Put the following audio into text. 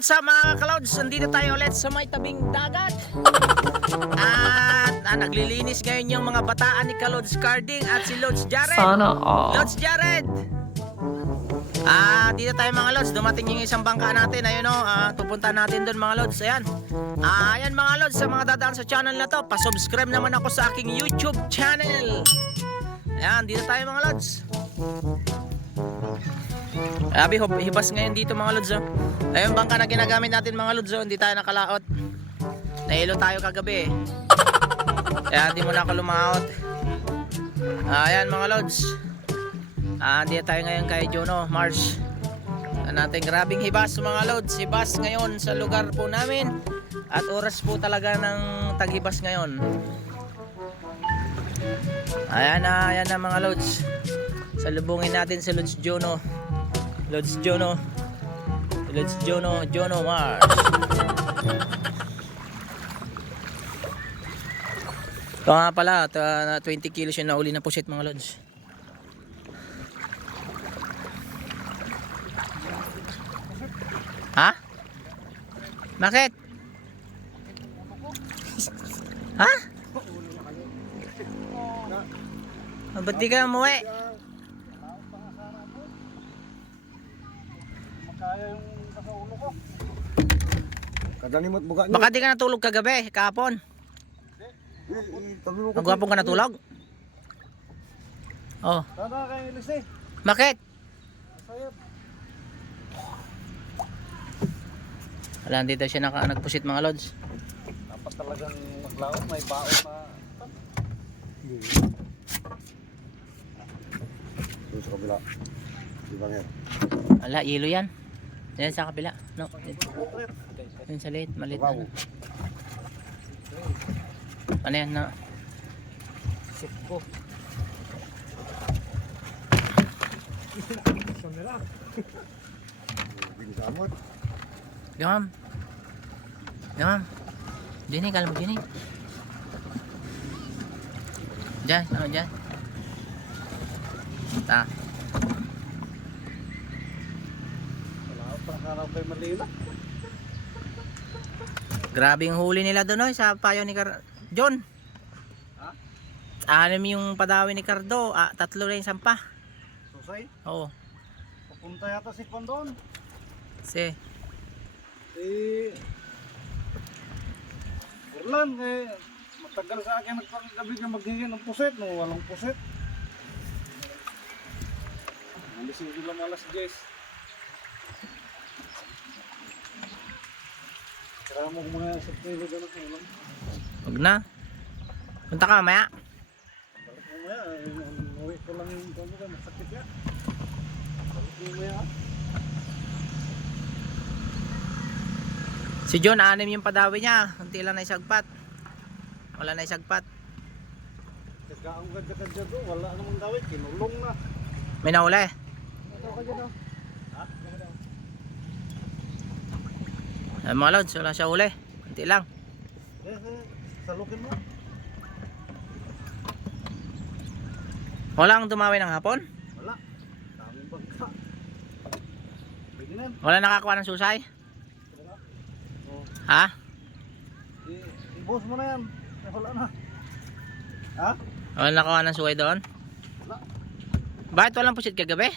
What's up mga ka-Lods? Nandito tayo ulit sa may tabing dagat. At naglilinis ngayon yung mga bataan ni ka-Lods Carding at si Lods Jared. Sana all. Lods Jared! Dito tayo mga Lods. Dumating yung isang bangka natin. Ayun o, pupunta natin doon mga Lods. Ayan. Ayan mga Lods, sa mga dadaan sa channel na to, pasubscribe naman ako sa aking YouTube channel. Ayan, dito tayo mga Lods. Hibas ngayon dito mga Lods. Ayun bangka na ginagamit natin mga Lods. Hindi tayo nakalaot. Nahilo tayo kagabi kaya hindi mo na ako lumaot. Ayan mga Lods. Dito tayo ngayon kay Jono Mars. Natin grabing hibas mga Lods. Hibas ngayon sa lugar po namin. At oras po talaga ng taghibas ngayon. Ayan na mga Lods. Salubungin natin si Lods Jono. Lods Jono Mars. Ito nga pala, 20 kilos yung nauli na pusit mga Lods. Ha? Bakit? Ha? Ba't di ka umuwi? Kadanimot buka niyo. Baka di ka natulog kagabi, kahapon. Ang gwapong ka natulog? Oh. Tara kay Elise. Bakit? Sayap. Wala, dito siya nagpusit mga Lods. Dapat talagang maglaot, may baon na. Doon sa kabila. Di ba nga? Wala, yelo yan. Yan sa kabila. No. Yan sa liit, maliit na. Ano yan na? Sip ko. Bingsamot. Gam. Dinig, alam mo dinig. Diyan, dyan. Ta. Wala pa karapay malila. Grabing huli nila doon sa payo ni John. Ha? Alam yung padawi ni Cardo, 3 na yung sampa. Susay? Oo. Papunta yata si Pandon. Si Orlan, matagal sa akin nagpakagabi na maghingi ng puset, no? Walang puset. Nalising ko lang alas 10. Kaya mo kung mga sa pilo ka na ulam. Huwag na. Punta ka mamaya. Balik mo maya, uwi ko lang yung kamera, masakit yan. Balik mo maya. Si John, 6 yung padawi niya. Unti lang na isagpat. Wala na isagpat. Kagaang ganda-ganda doon, wala namang gawin, kinulong na. May nauli. Ito ka dyan oh. Ha? Mga Lods, wala siya uli. Unti lang. Salukin mo. Walang dumawi ng hapon. Wala. Daming bangka. Bignan. Wala nakakuha ng susay. Oh. Ha? I-boss mo na yan. Wala na. Ha? Wala nakakuha ng susay doon. Wala. Bakit walang pusit kagabi?